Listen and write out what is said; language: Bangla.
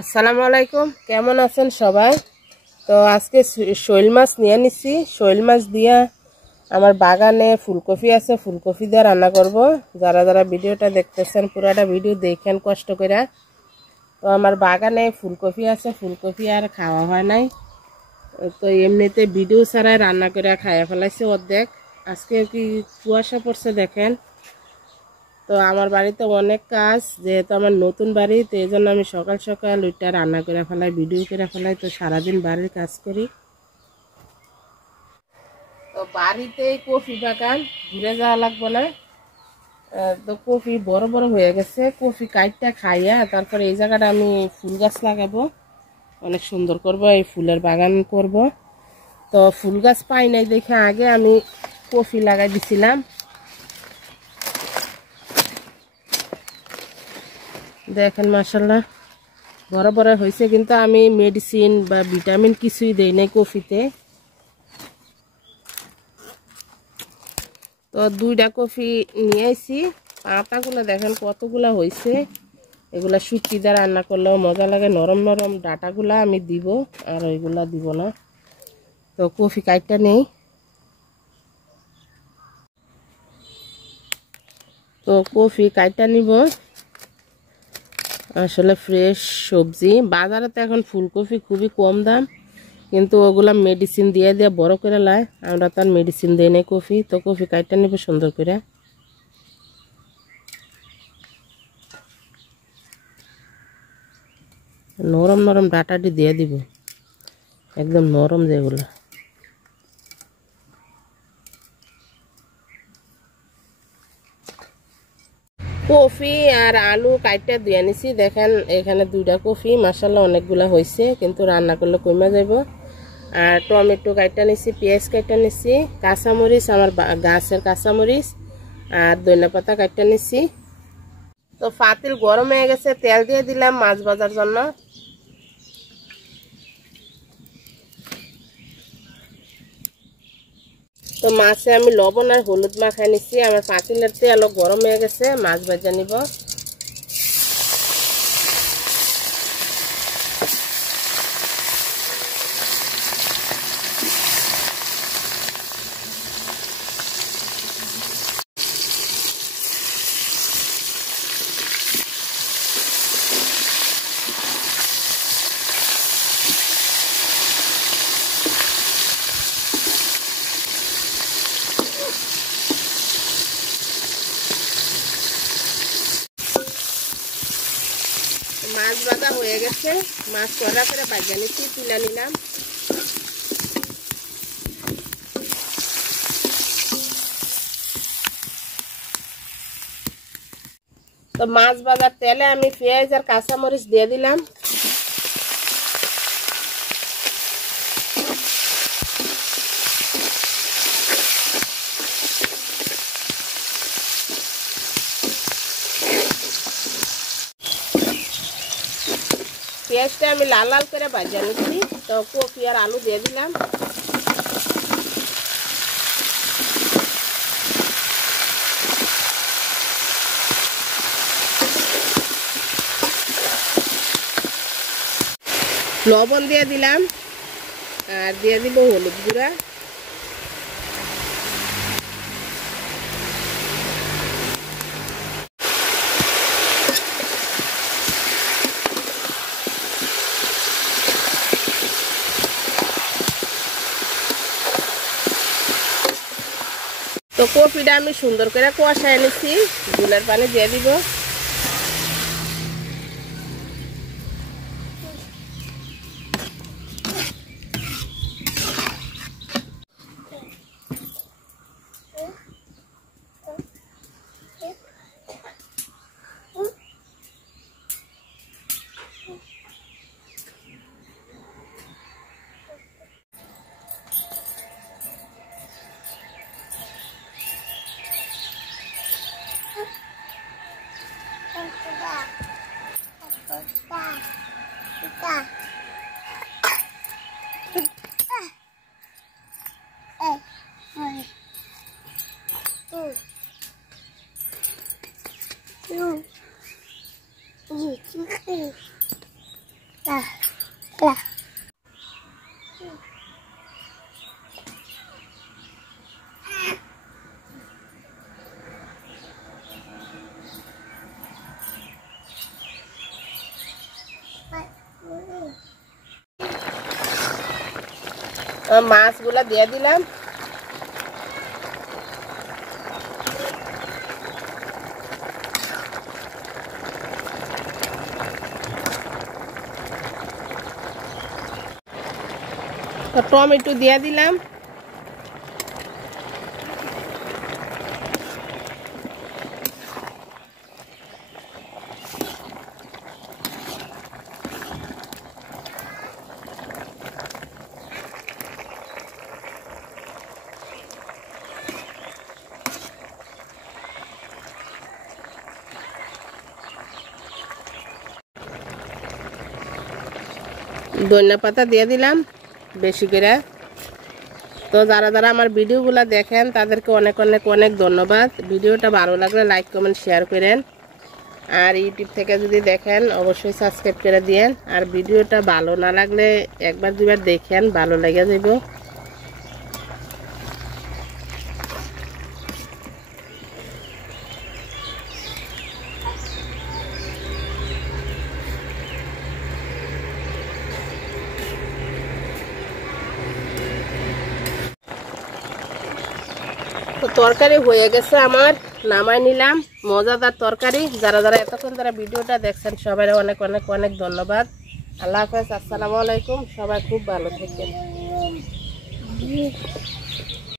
আসসালামু আলাইকুম, কেমন আছেন সবাই? তো আজকে শৈল মাছ নিয়ে নিছি। শৈল মাছ দিয়া আমার বাগানে ফুলকপি আছে, ফুলকপি দিয়ে রান্না করব। যারা যারা ভিডিওটা দেখতেছেন পুরাটা ভিডিও দেখেন কষ্ট করে। তো আমার বাগানে ফুলকপি আছে, ফুলকপি আর খাওয়া হয় নাই, তো এমনিতে ভিডিও ছাড়াই রান্না করে খাইয়া ফেলাইছে অর্ধেক। আজকে কি কুয়াশা পড়ছে দেখেন। তো আমার বাড়িতে অনেক কাজ, যেহেতু আমার নতুন বাড়ি, তো এই জন্য আমি সকাল সকাল ওইটা রান্না করে ফেলাই, ভিডিও করে ফেলাই। তো সারাদিন বাড়ির কাজ করি। তো বাড়িতে কফি বাগান, ঘুরে যাওয়া লাগবে না। তো কফি বড় বড় হয়ে গেছে, কফি কাইটটা খাইয়া তারপরে এই জায়গাটা আমি ফুল গাছ লাগাবো, অনেক সুন্দর করব, এই ফুলের বাগান করব। তো ফুল গাছ পাই নাই দেখে আগে আমি কফি লাগাই দিছিলাম। দেখেন মাশাআল্লাহ বড় বড় হয়েছে, কিন্তু আমি মেডিসিন বা ভিটামিন কিছুই দেই নাই কফিতে। তো দুইটা কফি নিয়ে আসি, পাতাগুলো দেখেন কতগুলা হয়েছে। এগুলা শুটকি দিয়ে রান্না করলেও মজা লাগে, নরম নরম ডাটাগুলা আমি দিব, আর ওইগুলা দিব না। তো কফি কাইটটা নেই। তো কফি কাইটটা নিব। আসলে ফ্রেশ সবজি, বাজারে তো এখন ফুলকপি খুবই কম দাম, কিন্তু ওগুলা মেডিসিন দিয়ে দিয়ে বড় করে লাই। আমরা তো আর মেডিসিন দিই নাই কফি। তো কফি কাইটটা নিব সুন্দর করে। নরম নরম ডাটাটি দিয়ে দিব, একদম নরম যেগুলো। কফি আর আলু কাইটটা দিয়ে নিছি, দেখেন এখানে দুইটা কফি মাশাআল্লাহ অনেকগুলা হয়েছে, কিন্তু রান্না করলে কমে যাব। আর টমেটো কাইটটা নিছি, পেঁয়াজ কাইটটা নিছি, কাঁচামরিচ আমার গাছের কাঁচামরিচ, আর ধনিয়া পাতা কাইটটা নিছি। তো পাতিল গরম হয়ে গেছে, তেল দিয়ে দিলাম মাছ ভাজার জন্য। তো মাছে আমি লবণ আর হলুদ মাখাই নিছি। আমার পাতিলের তেল গরম হয়ে গেছে, মাছ ভাজা নিব। মাছ ভাজা হয়ে গেছে, মাছ কড়া করে ভাজা নিচ্ছি, তুলে নিলাম। তো মাছ ভাজার তেলে আমি পেঁয়াজ আর কাঁচামরিচ দিয়ে দিলাম। পেঁয়াজটা আমি লাল লাল করে ভাজা নিচ্ছি। তো কপি আর আলু দিয়ে দিলাম। লবণ দিয়ে দিলাম, আর দিয়ে দিব হলুদ গুঁড়া। তো কপিটা আমি সুন্দর করে কষায় নিচ্ছি, ঝোলের পানি দিয়ে দিব। মাছগুলা দিয়ে দিলাম। টমেটো দিয়ে দিলাম। ধনিয়া পাতা দিয়ে দিলাম বেশি করে। তো যারা যারা আমার ভিডিওগুলো দেখেন তাদেরকে অনেক অনেক অনেক ধন্যবাদ। ভিডিওটা ভালো লাগলে লাইক কমেন্ট শেয়ার করেন। আর ইউটিউব থেকে যদি দেখেন অবশ্যই সাবস্ক্রাইব করে দিয়েন। আর ভিডিওটা ভালো না লাগলে একবার দুবার দেখেন, ভালো লেগে যাব। তো তরকারি হয়ে গেছে আমার, নামাই নিলাম। মজাদার তরকারি। যারা যারা এতক্ষণ যারা ভিডিওটা দেখছেন সবাই অনেক অনেক অনেক ধন্যবাদ। আল্লাহ হাফেজ, আসসালামু আলাইকুম। সবাই খুব ভালো থাকেন।